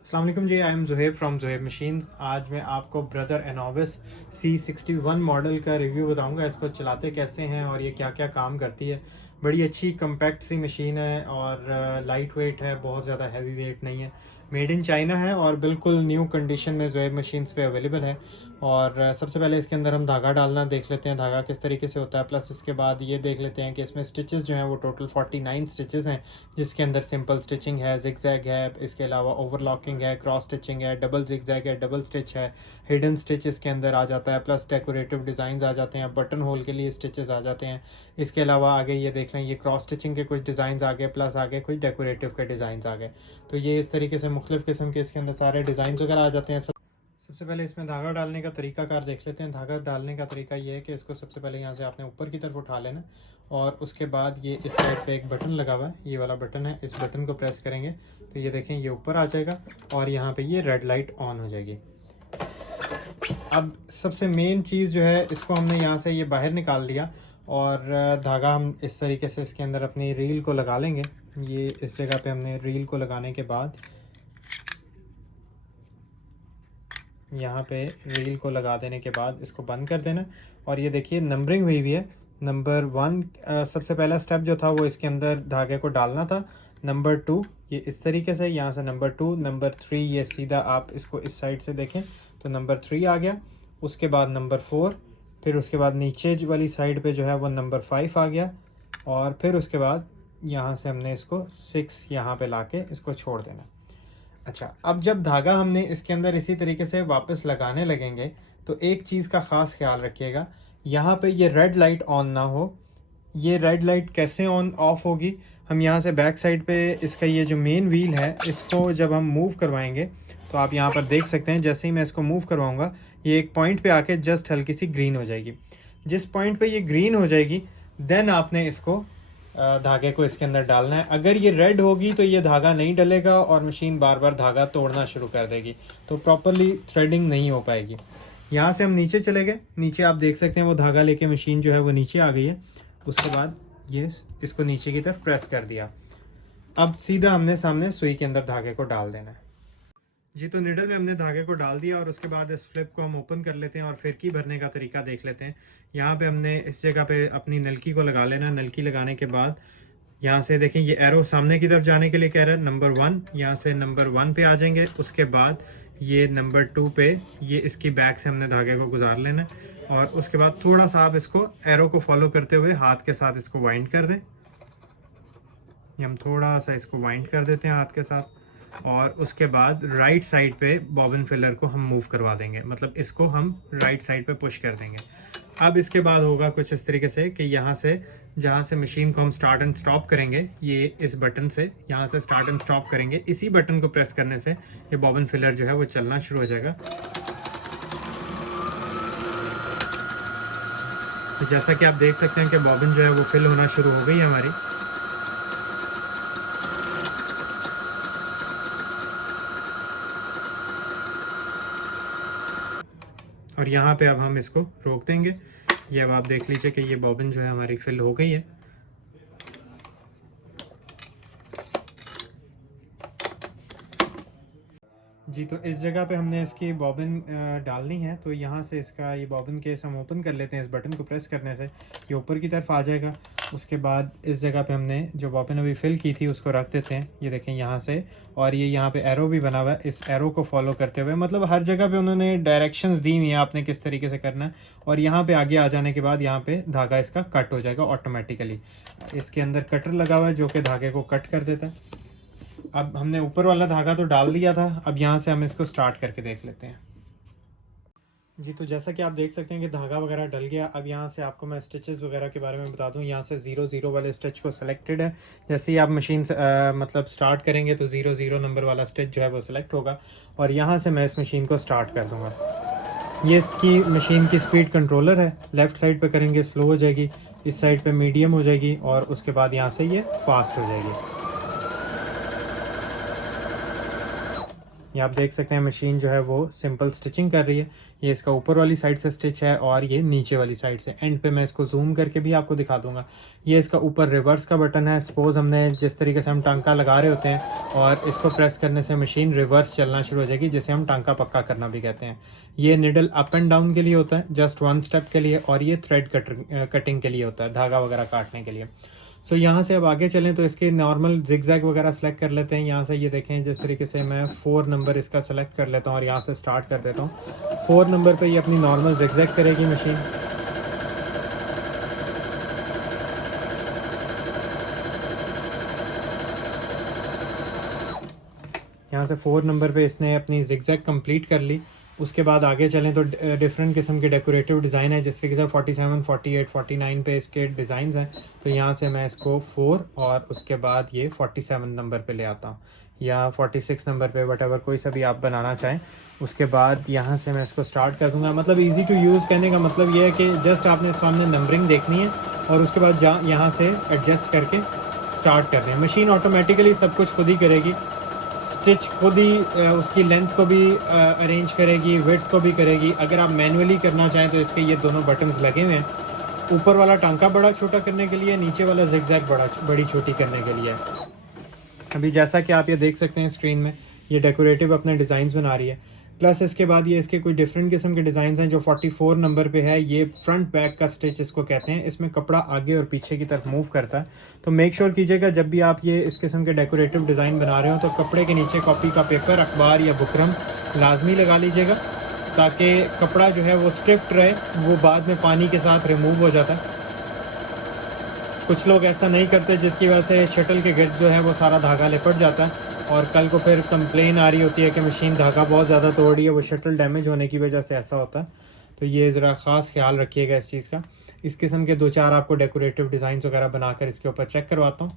अस्सलाम वालेकुम जी, I am Zuhaib from Zuhaib machines. आज मैं आपको ब्रदर एनोविस C61 मॉडल का रिव्यू बताऊंगा। इसको चलाते कैसे हैं और ये क्या क्या काम करती है। बड़ी अच्छी कम्पैक्ट सी मशीन है और लाइट वेट है, बहुत ज़्यादा हैवी वेट नहीं है। मेड इन चाइना है और बिल्कुल न्यू कंडीशन में ज़ुहैब मशीन्स पे अवेलेबल है। और सबसे पहले इसके अंदर हम धागा डालना देख लेते हैं, धागा किस तरीके से होता है। प्लस इसके बाद ये देख लेते हैं कि इसमें स्टिचेस जो हैं वो टोटल 49 स्टिचेस हैं, जिसके अंदर सिंपल स्टिचिंग है, जिगजैग है, इसके अलावा ओवरलॉकिंग है, क्रॉस स्टिचिंग है, डबल जिगजैग है, डबल स्टिच है, हिडन स्टिच इसके अंदर आ जाता है, प्लस डेकोरेटिव डिज़ाइन आ जाते हैं, बटन होल के लिए स्टिचेस आ जाते हैं। इसके अलावा आगे ये देख लें, ये क्रॉस स्टिचिंग के कुछ डिज़ाइन आ गए, प्लस आगे कुछ डेकोरेटिव के डिज़ाइन आ गए। तो ये इस तरीके से मुख्तलिफ़ किस्म के इसके अंदर सारे डिज़ाइन वगैरह आ जाते हैं। सबसे पहले इसमें धागा डालने का तरीका कार देख लेते हैं। धागा डालने का तरीका ये है कि इसको सबसे पहले यहाँ से आपने ऊपर की तरफ उठा लेना और उसके बाद ये इस साइड पे एक बटन लगा हुआ है, ये वाला बटन है, इस बटन को प्रेस करेंगे तो ये देखें ये ऊपर आ जाएगा और यहाँ पे ये रेड लाइट ऑन हो जाएगी। अब सबसे मेन चीज़ जो है, इसको हमने यहाँ से ये बाहर निकाल लिया और धागा हम इस तरीके से इसके अंदर अपनी रील को लगा लेंगे। ये इस जगह पे हमने रील को लगाने के बाद यहाँ पे रील को लगा देने के बाद इसको बंद कर देना। और ये देखिए नंबरिंग हुई हुई है। नंबर 1 सबसे पहला स्टेप जो था वो इसके अंदर धागे को डालना था। नंबर 2 ये इस तरीके से, यहाँ से नंबर 2, नंबर 3 ये सीधा आप इसको इस साइड से देखें तो नंबर 3 आ गया। उसके बाद नंबर 4, फिर उसके बाद नीचे वाली साइड पे जो है वो नंबर 5 आ गया और फिर उसके बाद यहाँ से हमने इसको 6 यहाँ पे लाके इसको छोड़ देना। अच्छा, अब जब धागा हमने इसके अंदर इसी तरीके से वापस लगाने लगेंगे तो एक चीज़ का ख़ास ख्याल रखिएगा, यहाँ पे ये रेड लाइट ऑन ना हो। ये रेड लाइट कैसे ऑन ऑफ होगी, हम यहाँ से बैक साइड पे इसका ये जो मेन व्हील है इसको जब हम मूव करवाएंगे तो आप यहाँ पर देख सकते हैं, जैसे ही मैं इसको मूव करवाऊँगा ये एक पॉइंट पे आके जस्ट हल्की सी ग्रीन हो जाएगी। जिस पॉइंट पे ये ग्रीन हो जाएगी देन आपने इसको धागे को इसके अंदर डालना है। अगर ये रेड होगी तो ये धागा नहीं डलेगा और मशीन बार बार धागा तोड़ना शुरू कर देगी, तो प्रॉपरली थ्रेडिंग नहीं हो पाएगी। यहाँ से हम नीचे चले गए, नीचे आप देख सकते हैं वो धागा लेके मशीन जो है वो नीचे आ गई है। उसके बाद ये इसको नीचे की तरफ प्रेस कर दिया। अब सीधा हमने सामने सुई के अंदर धागे को डाल देना है। जी, तो निडल में हमने धागे को डाल दिया और उसके बाद इस फ्लिप को हम ओपन कर लेते हैं और फिरकी भरने का तरीका देख लेते हैं। यहाँ पे हमने इस जगह पे अपनी नलकी को लगा लेना है। नलकी लगाने के बाद यहाँ से देखें ये एरो सामने की तरफ जाने के लिए कह रहा है नंबर 1, यहाँ से नंबर 1 पे आ जाएंगे। उसके बाद ये नंबर 2 पे ये इसकी बैक से हमने धागे को गुजार लेना है और उसके बाद थोड़ा सा आप इसको एरो को फॉलो करते हुए हाथ के साथ इसको वाइंड कर दें। हम थोड़ा सा इसको वाइंड कर देते हैं हाथ के साथ और उसके बाद राइट साइड पे बॉबिन फिलर को हम मूव करवा देंगे, मतलब इसको हम राइट साइड पे पुश कर देंगे। अब इसके बाद होगा कुछ इस तरीके से कि यहाँ से जहाँ से मशीन को हम स्टार्ट एंड स्टॉप करेंगे, ये इस बटन से यहाँ से स्टार्ट एंड स्टॉप करेंगे। इसी बटन को प्रेस करने से ये बॉबिन फिलर जो है वो चलना शुरू हो जाएगा। तो जैसा कि आप देख सकते हैं कि बॉबिन जो है वो फिल होना शुरू हो गई है हमारी। और यहाँ पे अब हम इसको रोक देंगे। ये अब आप देख लीजिए कि ये बॉबिन जो है हमारी फिल हो गई है। जी, तो इस जगह पे हमने इसकी बॉबिन डालनी है, तो यहाँ से इसका ये बॉबिन केस हम ओपन कर लेते हैं। इस बटन को प्रेस करने से ये ऊपर की तरफ आ जाएगा। उसके बाद इस जगह पे हमने जो बॉबिन अभी फिल की थी उसको रख देते हैं। ये देखें यहाँ से, और ये यहाँ पे एरो भी बना हुआ है। इस एरो को फॉलो करते हुए, मतलब हर जगह पे उन्होंने डायरेक्शंस दी हुई हैं आपने किस तरीके से करना है। और यहाँ पे आगे आ जाने के बाद यहाँ पे धागा इसका कट हो जाएगा ऑटोमेटिकली। इसके अंदर कटर लगा हुआ है जो कि धागे को कट कर देता है। अब हमने ऊपर वाला धागा तो डाल दिया था, अब यहाँ से हम इसको स्टार्ट करके देख लेते हैं। जी, तो जैसा कि आप देख सकते हैं कि धागा वगैरह डल गया। अब यहाँ से आपको मैं स्टिचेस वगैरह के बारे में बता दूँ। यहाँ से 0 0 वाले स्टिच को सिलेक्टेड है। जैसे ही आप मशीन से मतलब स्टार्ट करेंगे तो 0 0 नंबर वाला स्टिच जो है वो सिलेक्ट होगा और यहाँ से मैं इस मशीन को स्टार्ट कर दूँगा। ये इसकी मशीन की स्पीड कंट्रोलर है। लेफ़्ट साइड पे करेंगे स्लो हो जाएगी, इस साइड पे मीडियम हो जाएगी और उसके बाद यहाँ से ये फास्ट हो जाएगी। ये आप देख सकते हैं मशीन जो है वो सिंपल स्टिचिंग कर रही है। ये इसका ऊपर वाली साइड से स्टिच है और ये नीचे वाली साइड से। एंड पे मैं इसको जूम करके भी आपको दिखा दूंगा। ये इसका ऊपर रिवर्स का बटन है। सपोज़ हमने जिस तरीके से हम टांका लगा रहे होते हैं और इसको प्रेस करने से मशीन रिवर्स चलना शुरू हो जाएगी, जिसे हम टांका पक्का करना भी कहते हैं। ये निडल अप एंड डाउन के लिए होता है, जस्ट वन स्टेप के लिए, और ये थ्रेड कटिंग के लिए होता है, धागा वगैरह काटने के लिए। सो यहाँ से अब आगे चलें तो इसके नॉर्मल जिगजैग वगैरह सेलेक्ट कर लेते हैं। यहाँ से ये देखें जिस तरीके से मैं 4 नंबर इसका सेलेक्ट कर लेता हूँ और यहाँ से स्टार्ट कर देता हूँ। 4 नंबर पे ये अपनी नॉर्मल जिगजैग करेगी मशीन। यहाँ से 4 नंबर पे इसने अपनी जिगजैग कंप्लीट कर ली। उसके बाद आगे चलें तो डिफरेंट किस्म के डेकोरेटिव डिज़ाइन है, जिस तरीके से 47, 48, 49 पे इसके डिज़ाइंस हैं। तो यहाँ से मैं इसको 4 और उसके बाद ये 47 नंबर पे ले आता हूँ, या 46 नंबर पे, वट कोई सा भी आप बनाना चाहें। उसके बाद यहाँ से मैं इसको स्टार्ट कर दूँगा। मतलब ईजी टू यूज़ कहने का मतलब ये है कि जस्ट आपने सामने नंबरिंग देखनी है और उसके बाद यहाँ से एडजस्ट करके स्टार्ट कर दें। मशीन ऑटोमेटिकली सब कुछ खुद ही करेगी। स्टिच खुद ही उसकी लेंथ को भी अरेंज करेगी, विड्थ को भी करेगी। अगर आप मैनुअली करना चाहें तो इसके ये दोनों बटन्स लगे हुए हैं। ऊपर वाला टांका बड़ा छोटा करने के लिए, नीचे वाला जिगजैग बड़ी छोटी करने के लिए। अभी जैसा कि आप ये देख सकते हैं स्क्रीन में, ये डेकोरेटिव अपने डिज़ाइंस बना रही है। प्लस इसके बाद ये इसके कोई डिफरेंट किस्म के डिज़ाइंस हैं। जो 44 नंबर पे है, ये फ्रंट बैक का स्टिच इसको कहते हैं। इसमें कपड़ा आगे और पीछे की तरफ मूव करता है। तो मेक श्योर कीजिएगा जब भी आप ये इस किस्म के डेकोरेटिव डिज़ाइन बना रहे हो तो कपड़े के नीचे कॉपी का पेपर, अखबार या बुकरम लाजमी लगा लीजिएगा, ताकि कपड़ा जो है वो स्टिफ्ट रहे। वो बाद में पानी के साथ रिमूव हो जाता है। कुछ लोग ऐसा नहीं करते, जिसकी वजह से शटल के गिर्द जो है वो सारा धागा लिपट जाता है और कल को फिर कंप्लेन आ रही होती है कि मशीन धागा बहुत ज़्यादा तोड़ रही है। वो शटल डैमेज होने की वजह से ऐसा होता है। तो ये ज़रा ख़ास ख्याल रखिएगा इस चीज़ का। इस किस्म के 2-4 आपको डेकोरेटिव डिज़ाइन वगैरह बनाकर इसके ऊपर चेक करवाता हूँ।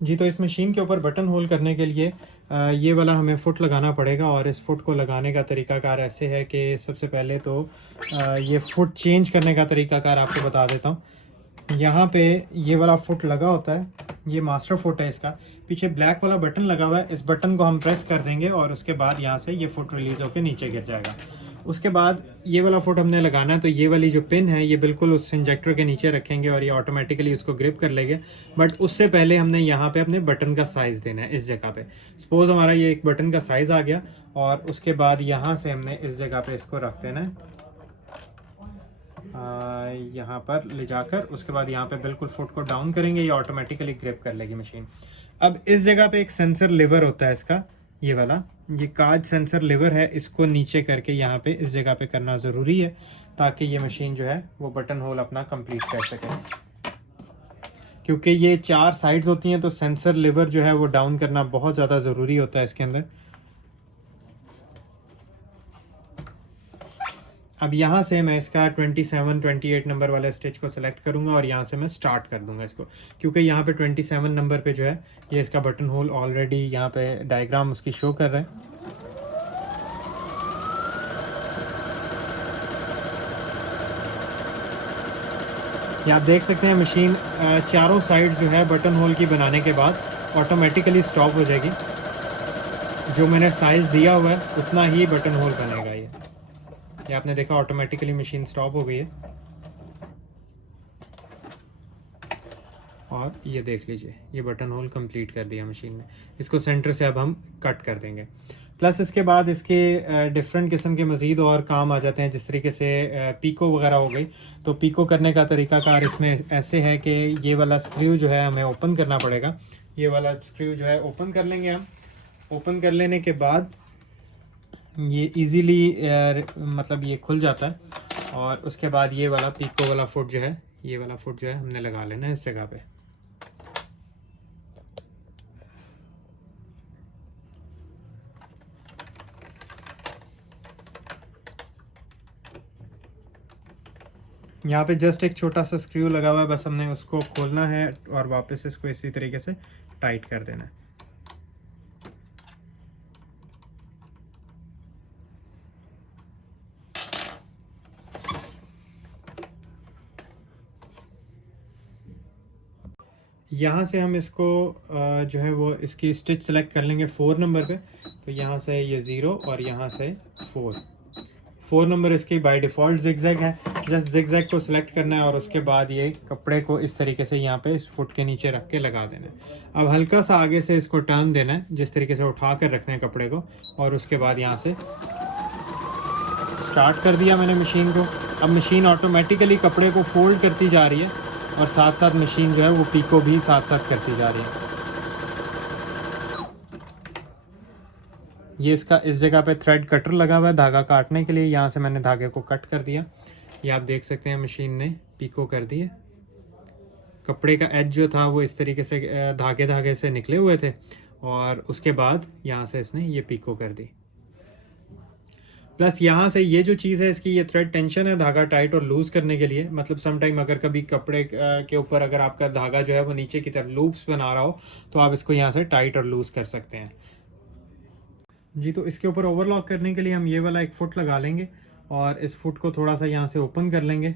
जी, तो इस मशीन के ऊपर बटन होल करने के लिए ये वाला हमें फुट लगाना पड़ेगा। और इस फुट को लगाने का तरीकाकार ऐसे है कि सबसे पहले तो ये फुट चेंज करने का तरीकाकार आपको बता देता हूँ। यहाँ पे ये वाला फुट लगा होता है, ये मास्टर फुट है इसका। पीछे ब्लैक वाला बटन लगा हुआ है, इस बटन को हम प्रेस कर देंगे और उसके बाद यहाँ से ये फुट रिलीज़ होकर नीचे गिर जाएगा। उसके बाद ये वाला फुट हमने लगाना है, तो ये वाली जो पिन है ये बिल्कुल उस इंजेक्टर के नीचे रखेंगे और ये ऑटोमेटिकली उसको ग्रिप कर लेंगे। बट उससे पहले हमने यहाँ पे अपने बटन का साइज़ देना है। इस जगह पे सपोज़ हमारा ये एक बटन का साइज़ आ गया और उसके बाद यहाँ से हमने इस जगह पे इसको रख देना है, यहाँ पर ले जाकर। उसके बाद यहाँ पे बिल्कुल फुट को डाउन करेंगे, ये ऑटोमेटिकली ग्रिप कर लेगी मशीन। अब इस जगह पे एक सेंसर लिवर होता है इसका, ये वाला, ये काज सेंसर लिवर है। इसको नीचे करके यहाँ पे इस जगह पे करना ज़रूरी है, ताकि ये मशीन जो है वो बटन होल अपना कंप्लीट कर सके। क्योंकि ये 4 साइड्स होती हैं तो सेंसर लिवर जो है वो डाउन करना बहुत ज़्यादा ज़रूरी होता है इसके अंदर। अब यहाँ से मैं इसका 27, 28 नंबर वाले स्टिच को सिलेक्ट करूँगा और यहाँ से मैं स्टार्ट कर दूँगा इसको। क्योंकि यहाँ पे 27 नंबर पे जो है ये इसका बटन होल ऑलरेडी यहाँ पे डायग्राम उसकी शो कर रहा है। ये आप देख सकते हैं मशीन चारों साइड जो है बटन होल की बनाने के बाद ऑटोमेटिकली स्टॉप हो जाएगी। जो मैंने साइज़ दिया हुआ है उतना ही बटन होल बनेगा। ये आपने देखा ऑटोमेटिकली मशीन स्टॉप हो गई है। और ये देख लीजिए ये बटन होल कंप्लीट कर दिया मशीन ने। इसको सेंटर से अब हम कट कर देंगे। प्लस इसके बाद इसके डिफरेंट किस्म के मज़ीद और काम आ जाते हैं, जिस तरीके से पीको वगैरह हो गई। तो पीको करने का तरीकाकार इसमें ऐसे है कि ये वाला स्क्रू जो है हमें ओपन करना पड़ेगा। ये वाला स्क्रू जो है ओपन कर लेंगे हम। ओपन कर लेने के बाद ये इजीली मतलब ये खुल जाता है। और उसके बाद ये वाला पीको वाला फुट जो है, ये वाला फुट जो है हमने लगा लेना है इस जगह पे। यहाँ पे जस्ट एक छोटा सा स्क्रू लगा हुआ है, बस हमने उसको खोलना है और वापस इसको इसी तरीके से टाइट कर देना है। यहाँ से हम इसको जो है वो इसकी स्टिच सेलेक्ट कर लेंगे 4 नंबर पे। तो यहाँ से ये 0 और यहाँ से 4 नंबर इसकी बाय डिफ़ॉल्ट जिगजैग है। जस्ट जिगजैग को सिलेक्ट करना है और उसके बाद ये कपड़े को इस तरीके से यहाँ पे इस फुट के नीचे रख के लगा देना है। अब हल्का सा आगे से इसको टर्न देना है, जिस तरीके से उठा कर रखना है कपड़े को, और उसके बाद यहाँ से स्टार्ट कर दिया मैंने मशीन को। अब मशीन ऑटोमेटिकली कपड़े को फोल्ड करती जा रही है और साथ साथ मशीन जो है वो पीको भी साथ साथ करती जा रही है। ये इसका इस जगह पे थ्रेड कटर लगा हुआ है धागा काटने के लिए। यहाँ से मैंने धागे को कट कर दिया। ये आप देख सकते हैं मशीन ने पीको कर दी है। कपड़े का एज जो था वो इस तरीके से धागे से निकले हुए थे और उसके बाद यहाँ से इसने ये पीको कर दी। प्लस यहाँ से ये जो चीज़ है इसकी, ये थ्रेड टेंशन है धागा टाइट और लूज़ करने के लिए। मतलब सम टाइम अगर कभी कपड़े के ऊपर अगर आपका धागा जो है वो नीचे की तरफ लूप्स बना रहा हो तो आप इसको यहाँ से टाइट और लूज़ कर सकते हैं जी। तो इसके ऊपर ओवरलॉक करने के लिए हम ये वाला एक फुट लगा लेंगे और इस फुट को थोड़ा सा यहाँ से ओपन कर लेंगे।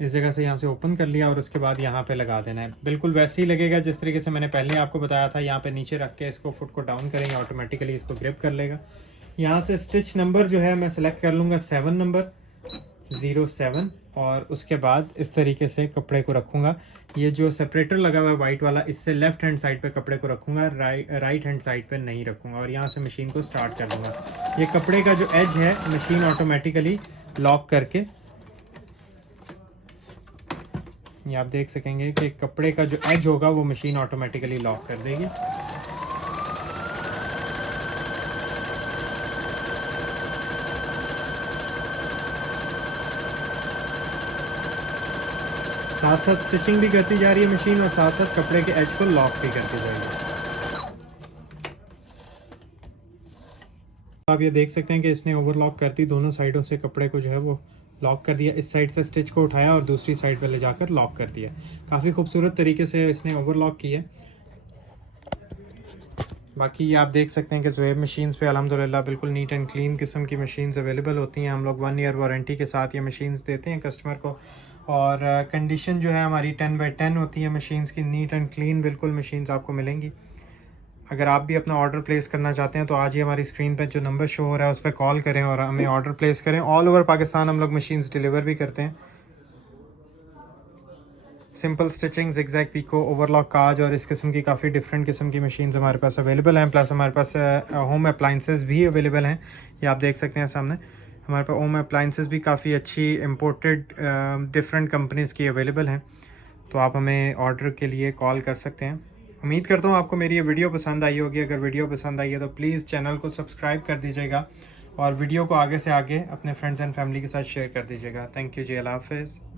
इस जगह से यहाँ से ओपन कर लिया और उसके बाद यहाँ पे लगा देना है। बिल्कुल वैसे ही लगेगा जिस तरीके से मैंने पहले आपको बताया था। यहाँ पे नीचे रख के इसको फुट को डाउन करेंगे, ऑटोमेटिकली इसको ग्रिप कर लेगा। यहाँ से स्टिच नंबर जो है मैं सिलेक्ट कर लूँगा 7 नंबर 07 और उसके बाद इस तरीके से कपड़े को रखूँगा। ये जो सेपरेटर लगा हुआ है वाइट वाला, इससे लेफ्ट हैंड साइड पे कपड़े को रखूँगा, राइट हैंड साइड पे नहीं रखूँगा। और यहाँ से मशीन को स्टार्ट कर दूँगा। ये कपड़े का जो एज है मशीन ऑटोमेटिकली लॉक करके, ये आप देख सकेंगे कि कपड़े का जो एज होगा वो मशीन ऑटोमेटिकली लॉक कर देगी। साथ साथ स्टिचिंग भी करती जा रही है मशीन और साथ साथ कपड़े के एज को लॉक भी करती जाएगी। आप ये देख सकते हैं कि इसने ओवरलॉक करती दोनों साइडों से कपड़े को जो है वो लॉक कर दिया। इस साइड से स्टिच को उठाया और दूसरी साइड पर ले जाकर लॉक कर दिया। काफ़ी खूबसूरत तरीके से इसने ओवरलॉक की है। बाकी ये आप देख सकते हैं कि ज़ुएब मशीन्स पे अल्हम्दुलिल्लाह बिल्कुल नीट एंड क्लीन किस्म की मशीन्स अवेलेबल होती हैं। हम लोग 1 ईयर वारंटी के साथ ये मशीन्स देते हैं कस्टमर को और कंडीशन जो है हमारी 10x10 होती है मशीन्स की। नीट एंड क्लीन बिल्कुल मशीन्स आपको मिलेंगी। अगर आप भी अपना ऑर्डर प्लेस करना चाहते हैं तो आज ही हमारी स्क्रीन पर जो नंबर शो हो रहा है उस पर कॉल करें और हमें ऑर्डर प्लेस करें। ऑल ओवर पाकिस्तान हम लोग मशीन्स डिलीवर भी करते हैं। Simple stitching, zigzag, picot, overlock, काज और इस किस्म की काफ़ी डिफरेंट किस्म की मशीन्स हमारे पास अवेलेबल हैं। प्लस हमारे पास होम अप्लाइंसेस भी अवेलेबल हैं। ये आप देख सकते हैं सामने हमारे पास होम अप्लाइंसेस भी काफ़ी अच्छी इम्पोर्टेड डिफरेंट कंपनीज़ की अवेलेबल हैं। तो आप हमें ऑर्डर के लिए कॉल कर सकते हैं। उम्मीद करता हूँ आपको मेरी ये वीडियो पसंद आई होगी। अगर वीडियो पसंद आई है तो प्लीज़ चैनल को सब्सक्राइब कर दीजिएगा और वीडियो को आगे से आगे अपने फ्रेंड्स एंड फैमिली के साथ शेयर कर दीजिएगा। थैंक यू जी, अल्लाह हाफ़िज़।